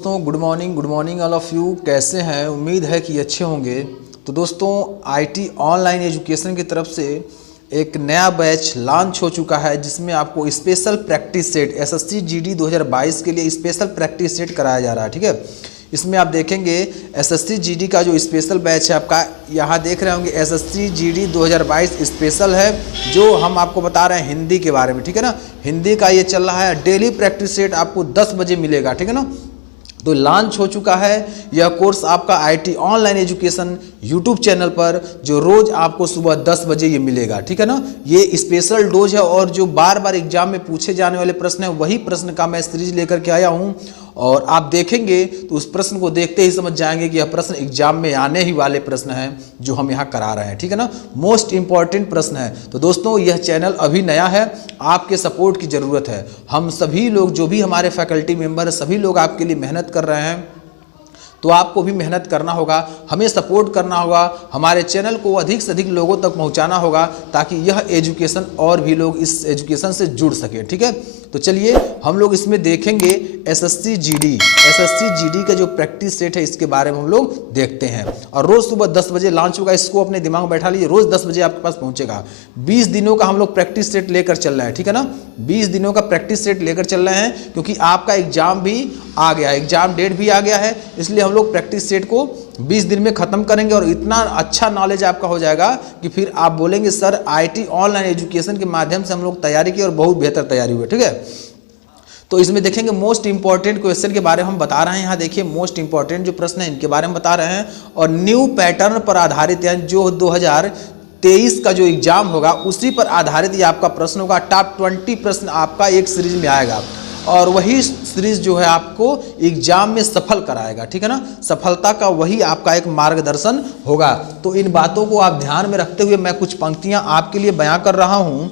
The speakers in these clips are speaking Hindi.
दोस्तों good morning all of you. कैसे हैं? उम्मीद है कि अच्छे होंगे। तो दोस्तों आईटी ऑनलाइन एजुकेशन की तरफ से एक नया बैच लॉन्च हो चुका है जिसमें आपको special practice set SSC GD 2022 के लिए स्पेशल प्रैक्टिस सेट कराया जा रहा है। ठीक है, इसमें आप देखेंगे एसएससी जीडी का जो स्पेशल बैच है आपका, यहाँ देख रहे होंगे एसएससी जीडी 2022 स्पेशल है जो हम आपको बता रहे हैं हिंदी के बारे में। ठीक है ना, हिंदी का ये चल रहा है। डेली प्रैक्टिस सेट आपको 10 बजे मिलेगा। ठीक है ना, तो लॉन्च हो चुका है यह कोर्स आपका IT online education YouTube channel पर, जो रोज़ आपको सुबह 10 बजे ये मिलेगा। ठीक है ना, ये स्पेशल डोज है और जो बार बार एग्जाम में पूछे जाने वाले प्रश्न हैं वही प्रश्न का मैं सीरीज लेकर के आया हूँ। और आप देखेंगे तो उस प्रश्न को देखते ही समझ जाएंगे कि यह प्रश्न एग्जाम में आने ही वाले प्रश्न हैं जो हम यहाँ करा रहे हैं। ठीक है ना, मोस्ट इंपॉर्टेंट प्रश्न है। तो दोस्तों यह चैनल अभी नया है, आपके सपोर्ट की ज़रूरत है। हम सभी लोग जो भी हमारे फैकल्टी मेंबर है सभी लोग आपके लिए मेहनत कर रहे हैं, तो आपको भी मेहनत करना होगा, हमें सपोर्ट करना होगा, हमारे चैनल को अधिक से अधिक लोगों तक पहुंचाना होगा ताकि यह एजुकेशन और भी लोग इस एजुकेशन से जुड़ सके। ठीक है, तो चलिए हम लोग इसमें देखेंगे एसएससी जीडी का जो प्रैक्टिस सेट है इसके बारे में हम लोग देखते हैं। और रोज़ सुबह 10 बजे लॉन्च होगा, इसको अपने दिमाग में बैठा लीजिए, रोज़ 10 बजे आपके पास पहुंचेगा। 20 दिनों का हम लोग प्रैक्टिस सेट लेकर चल रहे हैं। ठीक है ना, 20 दिनों का प्रैक्टिस सेट लेकर चल रहे हैं क्योंकि आपका एग्जाम भी आ गया है, एग्जाम डेट भी आ गया है, इसलिए हम लोग प्रैक्टिस सेट को 20 दिन में ख़त्म करेंगे और इतना अच्छा नॉलेज आपका हो जाएगा कि फिर आप बोलेंगे सर आईटी ऑनलाइन एजुकेशन के माध्यम से हम लोग तैयारी की और बहुत बेहतर तैयारी हुई। ठीक है, तो इसमें देखेंगे मोस्ट इंपॉर्टेंट क्वेश्चन के बारे में हम बता रहे हैं। यहाँ देखिए मोस्ट इंपॉर्टेंट जो प्रश्न है इनके बारे में बता रहे हैं और न्यू पैटर्न पर आधारित, यानी जो 2023 का जो एग्जाम होगा उसी पर आधारित ये आपका प्रश्न होगा। टॉप 20 प्रश्न आपका एक सीरीज में आएगा और वही सीरीज जो है आपको एग्जाम में सफल कराएगा। ठीक है ना, सफलता का वही आपका एक मार्गदर्शन होगा। तो इन बातों को आप ध्यान में रखते हुए मैं कुछ पंक्तियां आपके लिए बयां कर रहा हूं।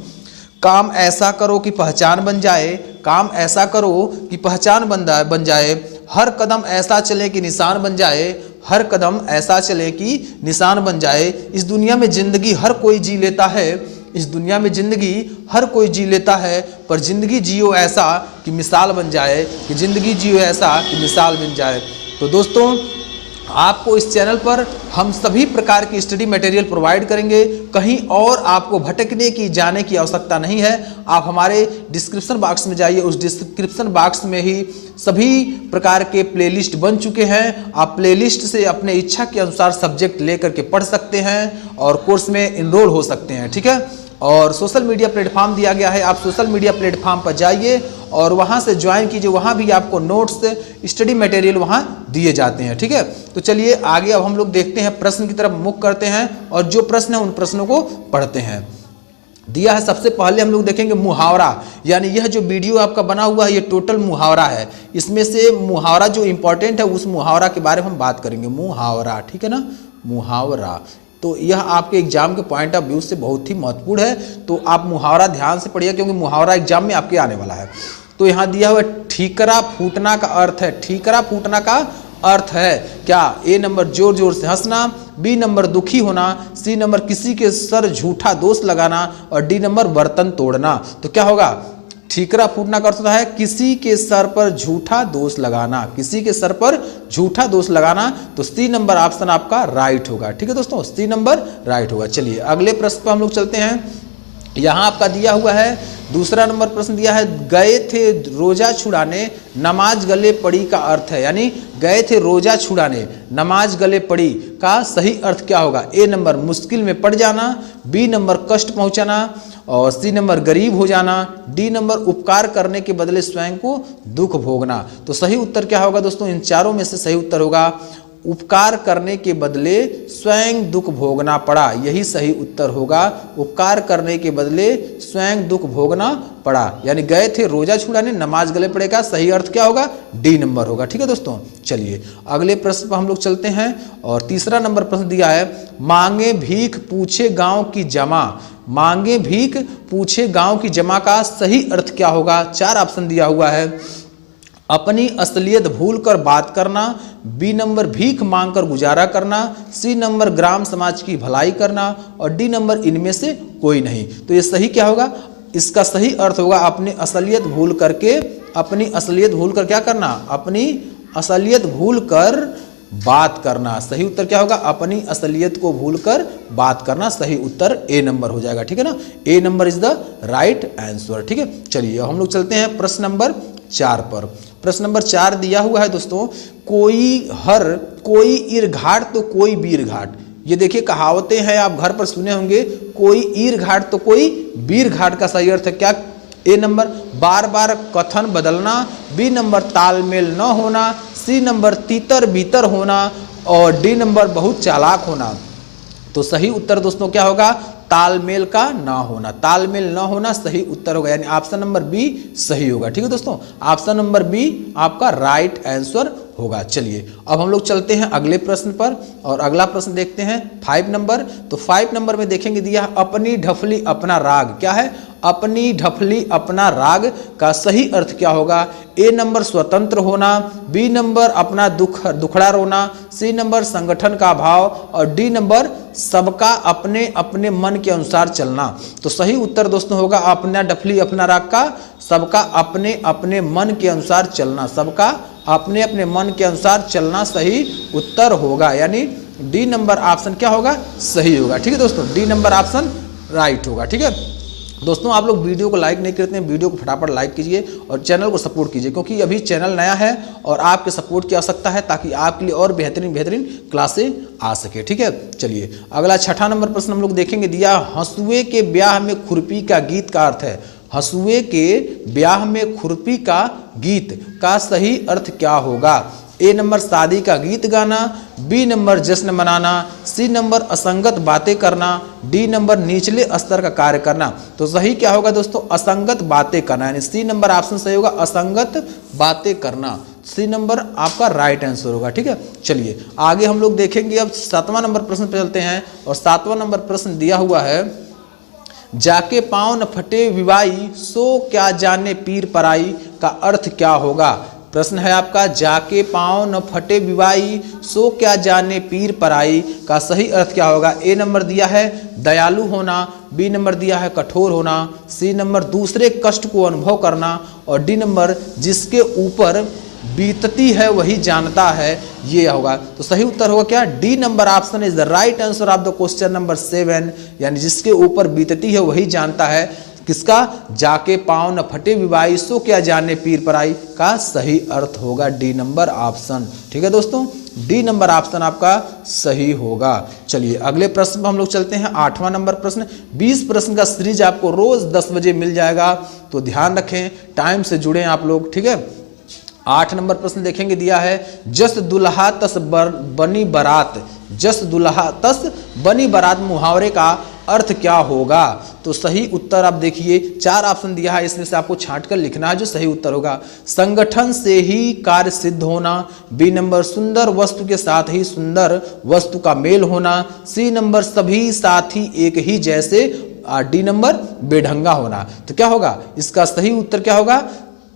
काम ऐसा करो कि पहचान बन जाए, काम ऐसा करो कि पहचान बन जाए, हर कदम ऐसा चले कि निशान बन जाए, हर कदम ऐसा चले कि निशान बन जाए। इस दुनिया में जिंदगी हर कोई जी लेता है, इस दुनिया में जिंदगी हर कोई जी लेता है, पर जिंदगी जियो ऐसा कि मिसाल बन जाए, कि जिंदगी जियो ऐसा कि मिसाल बन जाए। तो दोस्तों आपको इस चैनल पर हम सभी प्रकार की स्टडी मटेरियल प्रोवाइड करेंगे, कहीं और आपको भटकने की जाने की आवश्यकता नहीं है। आप हमारे डिस्क्रिप्शन बॉक्स में जाइए, उस डिस्क्रिप्शन बॉक्स में ही सभी प्रकार के प्लेलिस्ट बन चुके हैं। आप प्लेलिस्ट से अपने इच्छा के अनुसार सब्जेक्ट लेकर के पढ़ सकते हैं और कोर्स में इनरोल हो सकते हैं। ठीक है, और सोशल मीडिया प्लेटफॉर्म दिया गया है, आप सोशल मीडिया प्लेटफॉर्म पर जाइए और वहाँ से ज्वाइन कीजिए, वहाँ भी आपको नोट्स स्टडी मटेरियल वहाँ दिए जाते हैं। ठीक है, तो चलिए आगे अब हम लोग देखते हैं, प्रश्न की तरफ मुख करते हैं और जो प्रश्न है उन प्रश्नों को पढ़ते हैं। दिया है सबसे पहले हम लोग देखेंगे मुहावरा, यानी यह जो वीडियो आपका बना हुआ है ये टोटल मुहावरा है। इसमें से मुहावरा जो इंपॉर्टेंट है उस मुहावरा के बारे में हम बात करेंगे। मुहावरा, ठीक है ना, मुहावरा, तो यह आपके एग्जाम के पॉइंट ऑफ व्यू से बहुत ही महत्वपूर्ण है। तो आप मुहावरा ध्यान से पढ़िए क्योंकि मुहावरा एग्जाम में आपके आने वाला है। तो यहाँ दिया हुआ ठीकरा फूटना का अर्थ है, ठीकरा फूटना का अर्थ है क्या? ए नंबर जोर जोर से हंसना, बी नंबर दुखी होना, सी नंबर किसी के सर झूठा दोष लगाना और डी नंबर बर्तन तोड़ना। तो क्या होगा? ठीकरा फूटना का अर्थ होता है किसी के सर पर झूठा दोष लगाना, किसी के सर पर झूठा दोष लगाना। तो सी नंबर ऑप्शन आपका राइट होगा। ठीक है दोस्तों, सी नंबर राइट होगा। चलिए अगले प्रश्न पर हम लोग चलते हैं। यहाँ आपका दिया हुआ है दूसरा नंबर प्रश्न दिया है, गए थे रोजा छुड़ाने नमाज गले पड़ी का अर्थ है, यानी गए थे रोजा छुड़ाने नमाज गले पड़ी का सही अर्थ क्या होगा? ए नंबर मुश्किल में पड़ जाना, बी नंबर कष्ट पहुंचाना और सी नंबर गरीब हो जाना, डी नंबर उपकार करने के बदले स्वयं को दुख भोगना। तो सही उत्तर क्या होगा दोस्तों? इन चारों में से सही उत्तर होगा उपकार करने के बदले स्वयं दुख भोगना पड़ा, यही सही उत्तर होगा। उपकार करने के बदले स्वयं दुख भोगना पड़ा, यानी गए थे रोजा छुड़ाने नमाज गले पड़े का सही अर्थ क्या होगा? डी नंबर होगा। ठीक है दोस्तों, चलिए अगले प्रश्न पर हम लोग चलते हैं और तीसरा नंबर प्रश्न दिया है, मांगे भीख पूछे गांव की जमा, मांगे भीख पूछे गांव की जमा का सही अर्थ क्या होगा? 4 ऑप्शन दिया हुआ है। अपनी असलियत भूलकर बात करना, बी नंबर भीख मांगकर गुजारा करना, सी नंबर ग्राम समाज की भलाई करना और डी नंबर इनमें से कोई नहीं। तो ये सही क्या होगा? इसका सही अर्थ होगा अपनी असलियत भूल कर क्या करना? अपनी असलियत भूलकर बात करना। सही उत्तर क्या होगा? अपनी असलियत को भूलकर बात करना। सही उत्तर ए नंबर हो जाएगा, ठीक है ना। A number is the right answer, ठीक है। चलिए हम लोग चलते हैं प्रश्न नंबर 4 पर। प्रश्न नंबर 4 दिया हुआ है दोस्तों, कोई ईर घाट तो कोई वीर घाट। ये देखिए कहावतें हैं, आप घर पर सुने होंगे, कोई ईर घाट तो कोई वीर घाट का सही अर्थ है क्या? ए नंबर बार बार कथन बदलना, बी नंबर तालमेल न होना, सी नंबर तीतर बीतर होना और डी नंबर बहुत चालाक होना। तो सही उत्तर दोस्तों क्या होगा? तालमेल का ना होना। तालमेल ना होना सही उत्तर होगा, यानी ऑप्शन नंबर बी सही होगा, ठीक है दोस्तों। ऑप्शन नंबर बी आपका राइट आंसर होगा। चलिए अब हम लोग चलते हैं अगले प्रश्न पर और अगला प्रश्न देखते हैं 5 नंबर। तो 5 नंबर में देखेंगे दिया अपनी ढफली अपना राग। क्या है? अपनी ढफली अपना राग का सही अर्थ क्या होगा? ए नंबर स्वतंत्र होना, बी नंबर अपना दुखड़ा रोना, सी नंबर संगठन का भाव और डी नंबर सबका अपने अपने मन के अनुसार चलना। तो सही उत्तर दोस्तों होगा अपना ढफली अपना राग का सबका अपने अपने मन के अनुसार चलना। सबका अपने अपने मन के अनुसार चलना सही उत्तर होगा, यानी डी नंबर ऑप्शन क्या होगा? सही होगा, ठीक है दोस्तों। डी नंबर ऑप्शन राइट होगा, ठीक है दोस्तों। आप लोग वीडियो को लाइक नहीं करते हैं, वीडियो को फटाफट लाइक कीजिए और चैनल को सपोर्ट कीजिए, क्योंकि अभी चैनल नया है और आपके सपोर्ट की आवश्यकता है ताकि आपके लिए और बेहतरीन क्लासें आ सके, ठीक है। चलिए अगला 6ठा नंबर प्रश्न हम लोग देखेंगे दिया हंसुए के ब्याह में खुरपी का गीत का अर्थ है। हंसुए के ब्याह में खुरपी का गीत का सही अर्थ क्या होगा? ए नंबर शादी का गीत गाना, बी नंबर जश्न मनाना, सी नंबर असंगत बातें करना, डी नंबर निचले स्तर का कार्य करना। तो सही क्या होगा दोस्तों? असंगत बातें करना, यानी सी नंबर ऑप्शन सही होगा, असंगत बातें करना। सी नंबर आपका राइट आंसर होगा, ठीक है। चलिए आगे हम लोग देखेंगे अब 7वां नंबर प्रश्न पे चलते हैं और 7वां नंबर प्रश्न दिया हुआ है जाके पाँव न फटे विवाई सो क्या जाने पीर पराई का अर्थ क्या होगा? प्रश्न है आपका जाके पाँव न फटे विवाई सो क्या जाने पीर पराई का सही अर्थ क्या होगा? ए नंबर दिया है दयालु होना, बी नंबर दिया है कठोर होना, सी नंबर दूसरे कष्ट को अनुभव करना और डी नंबर जिसके ऊपर बीतती है वही जानता है, ये होगा। तो सही उत्तर होगा क्या? D number option is the right answer of the question number 7, यानी जिसके ऊपर बीतती है वही जानता है। किसका? जाके पाँव न फटे विवाई सो क्या जाने पीर पराई का सही अर्थ होगा डी नंबर ऑप्शन, ठीक है दोस्तों। डी नंबर ऑप्शन आपका सही होगा। चलिए अगले प्रश्न पर हम लोग चलते हैं 8वां नंबर प्रश्न। 20 प्रश्न का सीरीज आपको रोज 10 बजे मिल जाएगा, तो ध्यान रखें, टाइम से जुड़ें आप लोग, ठीक है। 8 नंबर प्रश्न देखेंगे दिया है जस दुल्हा तस बनी बारात। जस दुल्हा तस बनी बारात मुहावरे का अर्थ क्या होगा? तो सही उत्तर आप देखिए 4 ऑप्शन दिया है, इसमें से आपको छांट कर लिखना है जो सही उत्तर होगा। संगठन से ही कार्य सिद्ध होना, बी नंबर सुंदर वस्तु के साथ ही सुंदर वस्तु का मेल होना, सी नंबर सभी साथी एक ही जैसे, डी नंबर बेढंगा होना। तो क्या होगा इसका सही उत्तर? क्या होगा?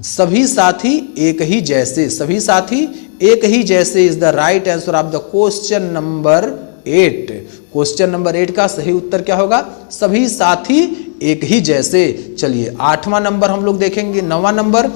सभी साथी एक ही जैसे। सभी साथी एक ही जैसे is the right answer of the question number 8। Question number 8 का सही उत्तर क्या होगा? सभी साथी एक ही जैसे। चलिए 8वां नंबर हम लोग देखेंगे। 9वां नंबर,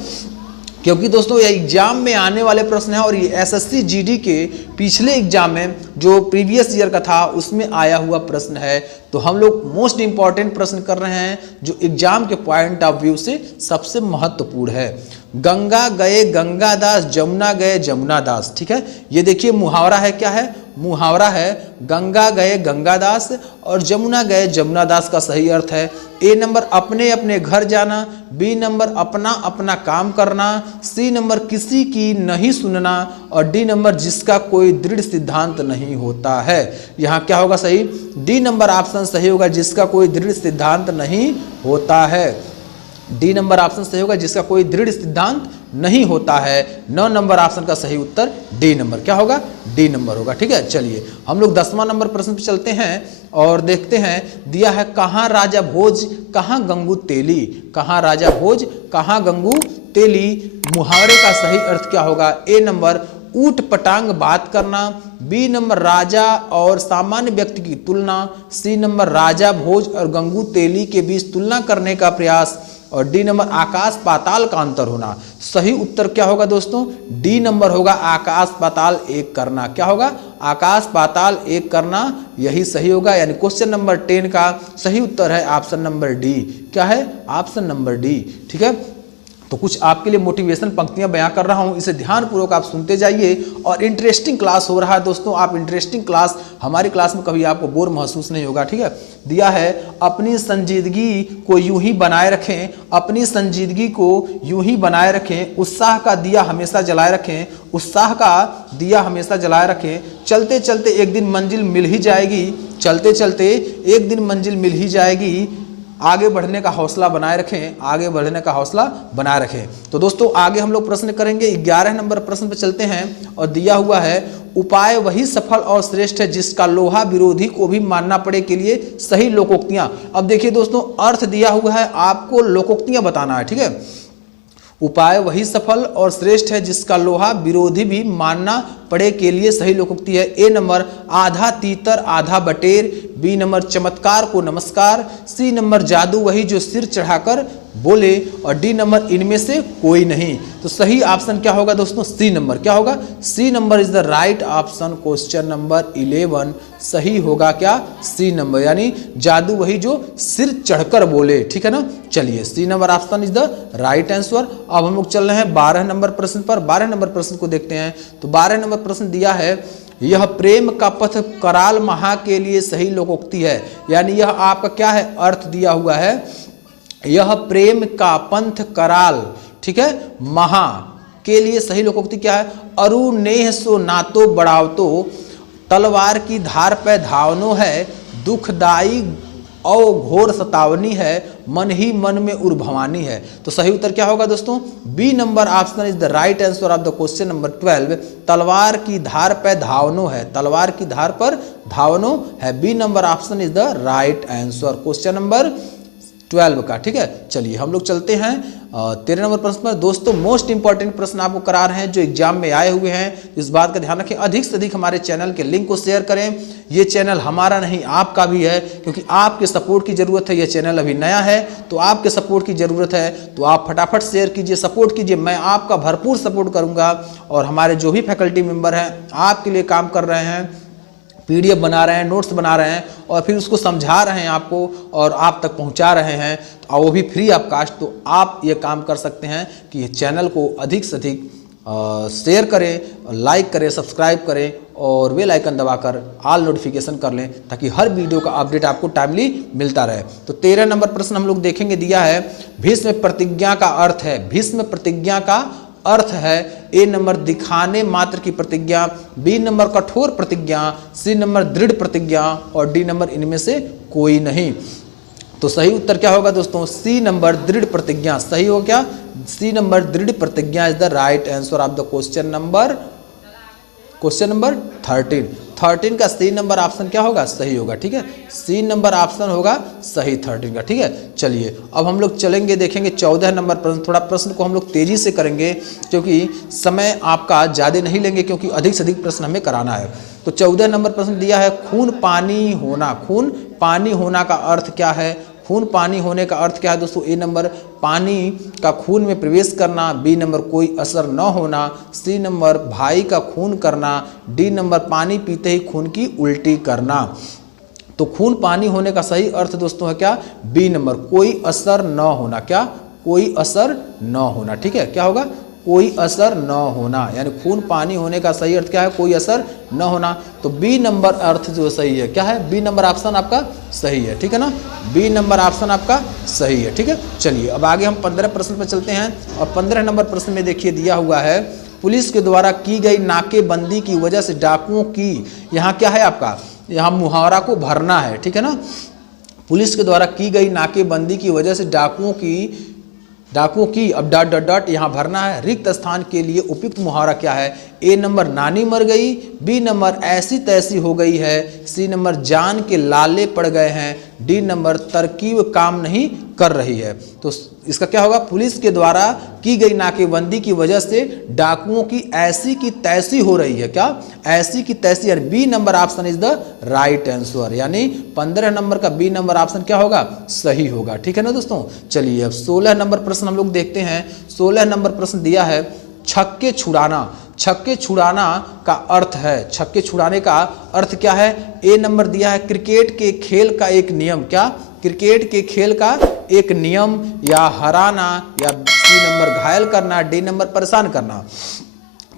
क्योंकि दोस्तों ये एग्जाम में आने वाले प्रश्न है और ये एसएससी जीडी के पिछले एग्जाम में जो प्रीवियस ईयर का था उसमें आया हुआ प्रश्न है। तो हम लोग मोस्ट इंपॉर्टेंट प्रश्न कर रहे हैं जो एग्जाम के पॉइंट ऑफ व्यू से सबसे महत्वपूर्ण है। गंगा गए गंगादास, जमुना गए जमुनादास, ठीक है। ये देखिए मुहावरा है, क्या है? मुहावरा है गंगा गए गंगादास और जमुना गए जमुनादास का सही अर्थ है ए नंबर अपने अपने घर जाना, बी नंबर अपना अपना काम करना, सी नंबर किसी की नहीं सुनना और डी नंबर जिसका कोई दृढ़ सिद्धांत नहीं होता है। यहाँ क्या होगा सही? डी नंबर ऑप्शन सही होगा, जिसका कोई दृढ़ सिद्धांत नहीं होता है। डी नंबर ऑप्शन सही होगा, जिसका कोई दृढ़ सिद्धांत नहीं होता है। 9 नंबर ऑप्शन का सही उत्तर डी नंबर क्या होगा? डी नंबर होगा, ठीक है। चलिए हम लोग 10वां नंबर प्रश्न पे चलते हैं और देखते हैं दिया है कहाँ राजा भोज कहाँ गंगू तेली। कहाँ राजा भोज कहाँ गंगू तेली मुहावरे का सही अर्थ क्या होगा? ए नंबर ऊट पटांग बात करना, बी नंबर राजा और सामान्य व्यक्ति की तुलना, सी नंबर राजा भोज और गंगू तेली के बीच तुलना करने का प्रयास, और डी नंबर आकाश पाताल का अंतर होना। सही उत्तर क्या होगा दोस्तों? डी नंबर होगा आकाश पाताल एक करना। क्या होगा? आकाश पाताल एक करना, यही सही होगा। यानी क्वेश्चन नंबर 10 का सही उत्तर है ऑप्शन नंबर डी। क्या है? Option number D. ठीक है, तो कुछ आपके लिए मोटिवेशन पंक्तियां बयां कर रहा हूं, इसे ध्यानपूर्वक आप सुनते जाइए। और इंटरेस्टिंग क्लास हो रहा है दोस्तों, आप इंटरेस्टिंग क्लास, हमारी क्लास में कभी आपको बोर महसूस नहीं होगा। ठीक है, दिया है अपनी संजीदगी को यूं ही बनाए रखें, अपनी संजीदगी को यूं ही बनाए रखें, उत्साह का दिया हमेशा जलाए रखें, उत्साह का दिया हमेशा जलाए रखें, चलते चलते एक दिन मंजिल मिल ही जाएगी, चलते चलते एक दिन मंजिल मिल ही जाएगी, आगे बढ़ने का हौसला बनाए रखें, आगे बढ़ने का हौसला बनाए रखें। तो दोस्तों आगे हम लोग प्रश्न करेंगे, 11 नंबर प्रश्न पे चलते हैं और दिया हुआ है उपाय वही सफल और श्रेष्ठ है जिसका लोहा विरोधी को भी मानना पड़े के लिए सही लोकोक्तियां। अब देखिए दोस्तों, अर्थ दिया हुआ है, आपको लोकोक्तियां बताना है। ठीक है, उपाय वही सफल और श्रेष्ठ है जिसका लोहा विरोधी भी मानना पड़े के लिए सही लोकोक्ति है। ए नंबर आधा तीतर आधा बटेर, बी नंबर चमत्कार को नमस्कार, सी नंबर जादू वही जो सिर चढ़ाकर बोले, और डी नंबर इनमें से कोई नहीं। तो सही ऑप्शन क्या होगा दोस्तों? C number. क्या होगा? C number is the right option. Question number 11 सही होगा क्या? सी नंबर, यानी जादू वही जो सिर चढ़कर बोले। ठीक है ना, चलिए C number option is the right answer. अब हम लोग चल रहे हैं 12 नंबर प्रश्न पर। 12 नंबर प्रश्न को देखते हैं। तो 12 नंबर प्रश्न दिया है, यह प्रेम का पथ कराल महा के लिए सही लोकोक्ति है। यानी यह आपका क्या है? अर्थ दिया हुआ है, यह प्रेम का पंथ कराल, ठीक है, महा के लिए सही लोकोक्ति क्या है? अरु नेह सो नातो बढ़ावतो, तलवार की धार पे धावनो है, दुखदाई और घोर सतावनी है, मन ही मन में उर्भवानी है। तो सही उत्तर क्या होगा दोस्तों? B number option is the right answer of the question number 12। तलवार की धार पर धावनो है, तलवार की धार पर धावनो है, B number option is the right answer question number 12 का। ठीक है, चलिए हम लोग चलते हैं 13 नंबर प्रश्न पर। दोस्तों मोस्ट इंपॉर्टेंट प्रश्न आपको करा रहे हैं जो एग्जाम में आए हुए हैं, इस बात का ध्यान रखें। अधिक से अधिक हमारे चैनल के लिंक को शेयर करें। ये चैनल हमारा नहीं आपका भी है, क्योंकि आपके सपोर्ट की जरूरत है। ये चैनल अभी नया है तो आपके सपोर्ट की जरूरत है, तो आप फटाफट शेयर कीजिए, सपोर्ट कीजिए। मैं आपका भरपूर सपोर्ट करूंगा। और हमारे जो भी फैकल्टी मेंबर हैं आपके लिए काम कर रहे हैं, PDF बना रहे हैं, नोट्स बना रहे हैं और फिर उसको समझा रहे हैं आपको और आप तक पहुंचा रहे हैं, तो वो भी फ्री ऑफ कास्ट। तो आप ये काम कर सकते हैं कि ये चैनल को अधिक से अधिक शेयर करें, लाइक करें, सब्सक्राइब करें और बेल आइकन दबाकर ऑल नोटिफिकेशन कर लें, ताकि हर वीडियो का अपडेट आपको टाइमली मिलता रहे। तो 13 नंबर प्रश्न हम लोग देखेंगे। दिया है भीष्म प्रतिज्ञा का अर्थ है, भीष्म प्रतिज्ञा का अर्थ है, ए नंबर दिखाने मात्र की प्रतिज्ञा, बी नंबर कठोर प्रतिज्ञा, सी नंबर दृढ़ प्रतिज्ञा और डी नंबर इनमें से कोई नहीं। तो सही उत्तर क्या होगा दोस्तों? सी नंबर दृढ़ प्रतिज्ञा सही हो। क्या? सी नंबर दृढ़ प्रतिज्ञा is the right answer of the question number 13 का सी नंबर ऑप्शन क्या होगा? सही होगा। ठीक है, सी नंबर ऑप्शन होगा सही 13 का। ठीक है, चलिए अब हम लोग चलेंगे, देखेंगे 14 नंबर प्रश्न। थोड़ा प्रश्न को हम लोग तेजी से करेंगे क्योंकि समय आपका ज़्यादा नहीं लेंगे, क्योंकि अधिक से अधिक प्रश्न हमें कराना है। तो 14 नंबर प्रश्न दिया है, खून पानी होना। खून पानी होना का अर्थ क्या है? खून पानी होने का अर्थ क्या है दोस्तों? ए नंबर पानी का खून में प्रवेश करना, बी नंबर कोई असर न होना, सी नंबर भाई का खून करना, डी नंबर पानी पीते ही खून की उल्टी करना। तो खून पानी होने का सही अर्थ दोस्तों है क्या? बी नंबर कोई असर न होना। क्या? कोई असर न होना। ठीक है, क्या होगा? कोई असर न होना, यानी खून पानी होने का सही अर्थ क्या है? कोई असर न होना। तो बी नंबर अर्थ जो सही है क्या है? बी नंबर ऑप्शन आपका सही है। ठीक है ना, बी नंबर ऑप्शन आपका सही है। ठीक है, चलिए अब आगे हम 15 प्रश्न पर चलते हैं। और 15 नंबर प्रश्न में देखिए दिया हुआ है, पुलिस के द्वारा की गई नाकेबंदी की वजह से डाकुओं की, यहाँ क्या है आपका? यहाँ मुहावरा को भरना है। ठीक है ना, पुलिस के द्वारा की गई नाकेबंदी की वजह से डाकुओं की अब डॉट डॉट डॉट यहाँ भरना है। रिक्त स्थान के लिए उपयुक्त मुहावरा क्या है? ए नंबर नानी मर गई, बी नंबर ऐसी तैसी हो गई है, सी नंबर जान के लाले पड़ गए हैं, डी नंबर तरकीब काम नहीं कर रही है। तो इसका क्या होगा, पुलिस के द्वारा की गई नाकेबंदी की वजह से डाकुओं की ऐसी की तैसी हो रही है। क्या, ऐसी की तैसी। यानी B number option is the right answer, यानी 15 नंबर का बी नंबर ऑप्शन क्या होगा, सही होगा। ठीक है ना दोस्तों। चलिए अब 16 नंबर प्रश्न हम लोग देखते हैं। 16 नंबर प्रश्न दिया है छक्के छुड़ाना। छक्के छुड़ाना का अर्थ है, छक्के छुड़ाने का अर्थ क्या है। ए नंबर दिया है क्रिकेट के खेल का एक नियम। क्या, क्रिकेट के खेल का एक नियम, या हराना, या सी नंबर घायल करना, डी नंबर परेशान करना।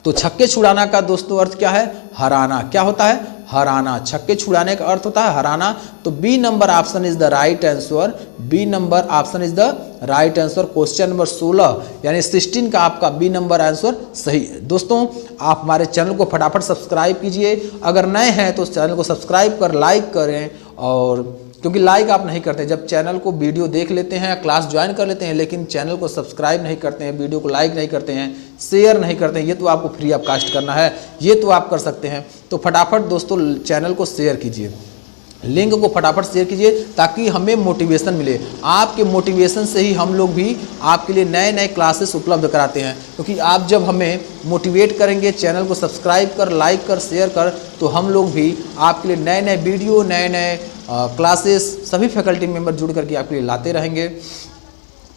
तो छक्के छुड़ाना का दोस्तों अर्थ क्या है, हराना। क्या होता है, हराना। छक्के छुड़ाने का अर्थ होता है हराना। तो B number option is the right answer, B number option is the right answer. Question number 16 यानी 16 का आपका बी नंबर आंसर सही है। दोस्तों आप हमारे चैनल को फटाफट सब्सक्राइब कीजिए, अगर नए हैं तो चैनल को सब्सक्राइब कर लाइक करें। और क्योंकि लाइक आप नहीं करते, जब चैनल को वीडियो देख लेते हैं, क्लास ज्वाइन कर लेते हैं, लेकिन चैनल को सब्सक्राइब नहीं करते हैं, वीडियो को लाइक नहीं करते हैं, शेयर नहीं करते हैं, ये तो आपको फ्री ऑफ कास्ट करना है, ये तो आप कर सकते हैं। तो फटाफट दोस्तों चैनल को शेयर कीजिए, लिंक को फटाफट शेयर कीजिए ताकि हमें मोटिवेशन मिले। आपके मोटिवेशन से ही हम लोग भी आपके लिए नए नए क्लासेस उपलब्ध कराते हैं। क्योंकि आप जब हमें मोटिवेट करेंगे, चैनल को सब्सक्राइब कर, लाइक कर, शेयर कर, तो हम लोग भी आपके लिए नए नए वीडियो, नए नए क्लासेस सभी फैकल्टी मेंबर जुड़ करके आपके लिए लाते रहेंगे।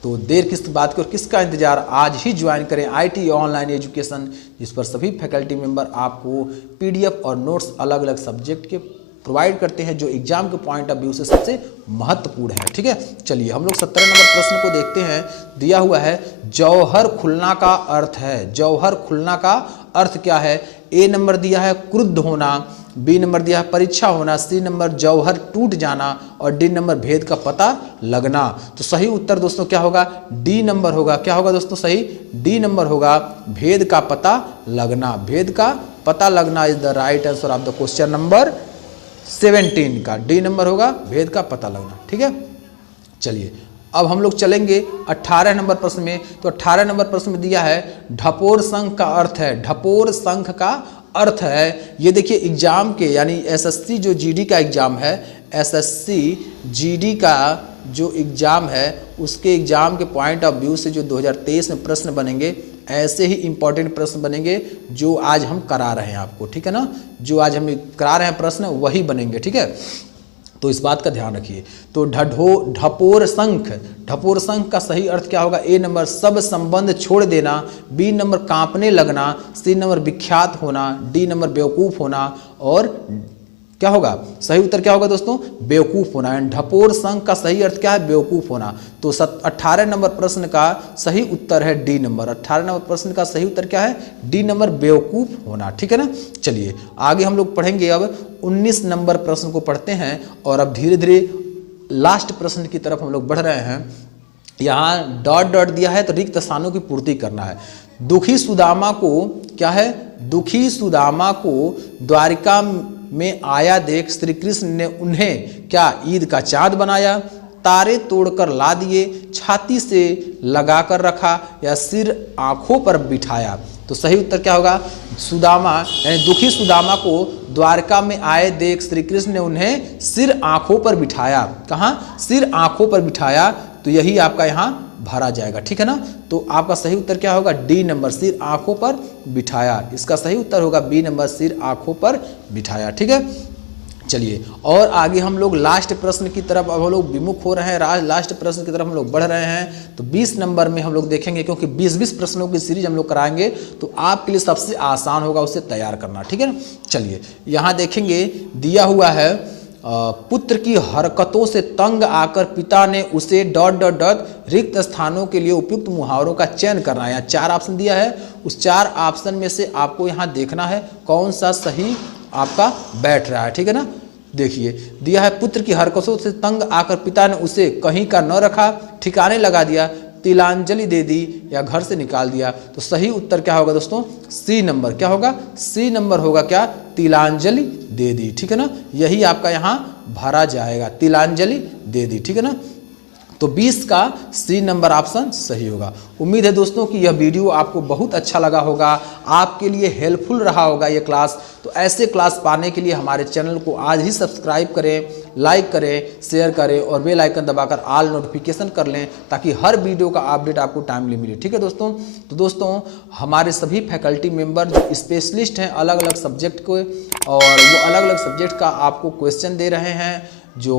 तो देर किस बात की और किसका इंतजार, आज ही ज्वाइन करें IT ऑनलाइन एजुकेशन, जिस पर सभी फैकल्टी मेंबर आपको PDF और नोट्स अलग अलग सब्जेक्ट के प्रोवाइड करते हैं, जो एग्जाम के पॉइंट ऑफ व्यू से सबसे महत्वपूर्ण है। ठीक है, चलिए हम लोग 17 नंबर प्रश्न को देखते हैं। दिया हुआ है जौहर खुलना का अर्थ है। जौहर खुलना का अर्थ क्या है। ए नंबर दिया है क्रुद्ध होना, बी नंबर दिया है परीक्षा होना, सी नंबर जौहर टूट जाना, और डी नंबर भेद का पता लगना। तो सही उत्तर दोस्तों क्या होगा, डी नंबर होगा। क्या होगा दोस्तों, सही डी नंबर होगा, भेद का पता लगना। भेद का पता लगना is the right answer of the question number 17 का डी नंबर होगा, भेद का पता लगना। ठीक है, चलिए अब हम लोग चलेंगे 18 नंबर प्रश्न में। तो 18 नंबर प्रश्न में दिया है ढपोर संख का अर्थ है। ढपोर संख का अर्थ है, ये देखिए एग्जाम के यानी SSC जो GD का एग्जाम है, SSC GD का जो एग्जाम है, उसके एग्जाम के पॉइंट ऑफ व्यू से जो 2023 में प्रश्न बनेंगे, ऐसे ही इंपॉर्टेंट प्रश्न बनेंगे जो आज हम करा रहे हैं आपको। ठीक है ना, जो आज हम करा रहे हैं प्रश्न वही बनेंगे। ठीक है, तो इस बात का ध्यान रखिए। तो ढपोर संख, ढपोर संख का सही अर्थ क्या होगा। ए नंबर सब संबंध छोड़ देना, बी नंबर कांपने लगना, सी नंबर विख्यात होना, डी नंबर बेवकूफ़ होना, और क्या होगा, सही उत्तर क्या होगा दोस्तों, बेवकूफ़ होना। ढपोर संख का सही अर्थ क्या है, बेवकूफ़ होना। तो 18 नंबर प्रश्न का सही उत्तर है डी नंबर। 18 नंबर प्रश्न का सही उत्तर क्या है, डी नंबर, बेवकूफ़ होना। ठीक है ना, चलिए आगे हम लोग पढ़ेंगे। अब 19 नंबर प्रश्न को पढ़ते हैं और अब धीरे धीरे लास्ट प्रश्न की तरफ हम लोग बढ़ रहे हैं। यहाँ डॉट डॉट दिया है तो रिक्त स्थानों की पूर्ति करना है। दुखी सुदामा को क्या है, दुखी सुदामा को द्वारिका में आया देख श्री कृष्ण ने उन्हें क्या ईद का चाँद बनाया, तारे तोड़कर ला दिए, छाती से लगाकर रखा, या सिर आंखों पर बिठाया। तो सही उत्तर क्या होगा, सुदामा यानी दुखी सुदामा को द्वारका में आए देख श्री कृष्ण ने उन्हें सिर आंखों पर बिठाया। कहाँ, सिर आंखों पर बिठाया। तो यही आपका यहाँ भरा जाएगा। ठीक है ना, तो आपका सही उत्तर क्या होगा, डी नंबर, सिर आंखों पर बिठाया। इसका सही उत्तर होगा बी नंबर, सिर आंखों पर बिठाया। ठीक है, चलिए और आगे हम लोग लास्ट प्रश्न की तरफ अब हम लोग विमुख हो रहे हैं। लास्ट प्रश्न की तरफ हम लोग बढ़ रहे हैं। तो 20 नंबर में हम लोग देखेंगे, क्योंकि 20-20 प्रश्नों की सीरीज हम लोग कराएंगे, तो आपके लिए सबसे आसान होगा उसे तैयार करना। ठीक है ना, चलिए यहाँ देखेंगे दिया हुआ है पुत्र की हरकतों से तंग आकर पिता ने उसे डॉट डॉट डॉट रिक्त स्थानों के लिए उपयुक्त मुहावरों का चयन करना है। यहाँ 4 ऑप्शन दिया है, उस 4 ऑप्शन में से आपको यहाँ देखना है कौन सा सही आपका बैठ रहा है। ठीक है ना, देखिए दिया है पुत्र की हरकतों से तंग आकर पिता ने उसे कहीं का न रखा, ठिकाने लगा दिया, तिलांजलि दे दी, या घर से निकाल दिया। तो सही उत्तर क्या होगा दोस्तों, सी नंबर। क्या होगा, सी नंबर होगा क्या, तिलांजलि दे दी। ठीक है ना, यही आपका यहाँ भरा जाएगा, तिलांजलि दे दी। ठीक है ना, तो 20 का सी नंबर ऑप्शन सही होगा। उम्मीद है दोस्तों कि यह वीडियो आपको बहुत अच्छा लगा होगा, आपके लिए हेल्पफुल रहा होगा ये क्लास। तो ऐसे क्लास पाने के लिए हमारे चैनल को आज ही सब्सक्राइब करें, लाइक करें, शेयर करें और बेल आइकन दबाकर ऑल नोटिफिकेशन कर लें ताकि हर वीडियो का अपडेट आपको टाइमली मिले। ठीक है दोस्तों। तो दोस्तों हमारे सभी फैकल्टी मेंबर जो स्पेशलिस्ट हैं अलग अलग सब्जेक्ट को, और वो अलग अलग सब्जेक्ट का आपको क्वेश्चन दे रहे हैं, जो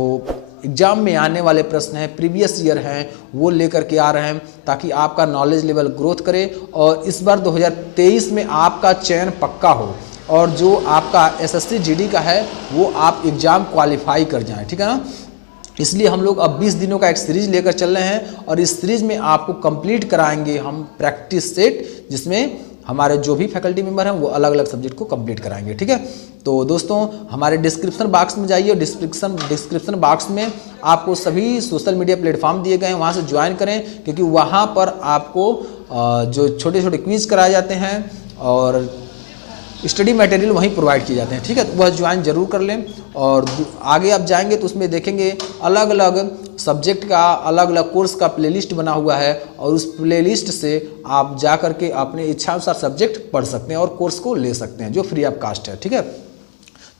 एग्जाम में आने वाले प्रश्न हैं, प्रीवियस ईयर हैं, वो लेकर के आ रहे हैं ताकि आपका नॉलेज लेवल ग्रोथ करे और इस बार 2023 में आपका चयन पक्का हो और जो आपका एसएससी जीडी का है वो आप एग्ज़ाम क्वालिफाई कर जाएं। ठीक है ना। इसलिए हम लोग अब 20 दिनों का एक सीरीज लेकर चल रहे हैं और इस सीरीज में आपको कंप्लीट कराएंगे हम प्रैक्टिस सेट, जिसमें हमारे जो भी फैकल्टी मेंबर हैं वो अलग अलग सब्जेक्ट को कंप्लीट कराएंगे। ठीक है। तो दोस्तों हमारे डिस्क्रिप्शन बॉक्स में जाइए, डिस्क्रिप्शन बॉक्स में आपको सभी सोशल मीडिया प्लेटफॉर्म दिए गए हैं, वहाँ से ज्वाइन करें क्योंकि वहाँ पर आपको जो छोटे छोटे क्विज कराए जाते हैं और स्टडी मटेरियल वहीं प्रोवाइड किए जाते हैं। ठीक है। तो वह ज्वाइन जरूर कर लें और आगे आप जाएंगे तो उसमें देखेंगे अलग अलग सब्जेक्ट का अलग अलग कोर्स का प्लेलिस्ट बना हुआ है और उस प्लेलिस्ट से आप जा कर के अपने इच्छानुसार सब्जेक्ट पढ़ सकते हैं और कोर्स को ले सकते हैं जो फ्री ऑफ कास्ट है। ठीक है।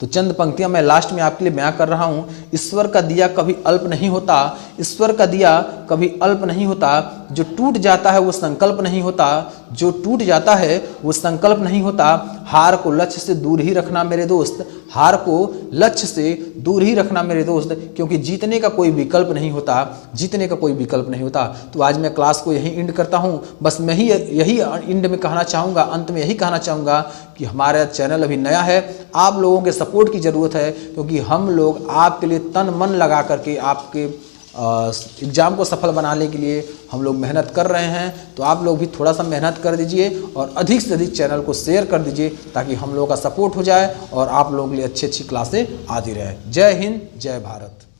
तो चंद पंक्तियां मैं लास्ट में आपके लिए बयां कर रहा हूं। ईश्वर का दिया कभी अल्प नहीं होता, ईश्वर का दिया कभी अल्प नहीं होता, जो टूट जाता है वो संकल्प नहीं होता, जो टूट जाता है वो संकल्प नहीं होता, हार को लक्ष्य से दूर ही रखना मेरे दोस्त, हार को लक्ष्य से दूर ही रखना मेरे दोस्त, क्योंकि जीतने का कोई विकल्प नहीं होता, जीतने का कोई विकल्प नहीं होता। तो आज मैं क्लास को यहीं एंड करता हूं। बस मैं यही एंड में कहना चाहूँगा, अंत में यही कहना चाहूँगा कि हमारा चैनल अभी नया है, आप लोगों के सपोर्ट की ज़रूरत है क्योंकि हम लोग आपके लिए तन मन लगा करके आपके एग्ज़ाम को सफल बनाने के लिए हम लोग मेहनत कर रहे हैं। तो आप लोग भी थोड़ा सा मेहनत कर दीजिए और अधिक से अधिक चैनल को शेयर कर दीजिए ताकि हम लोगों का सपोर्ट हो जाए और आप लोगों के लिए अच्छी अच्छी क्लासें आती रहे। जय हिंद, जय भारत।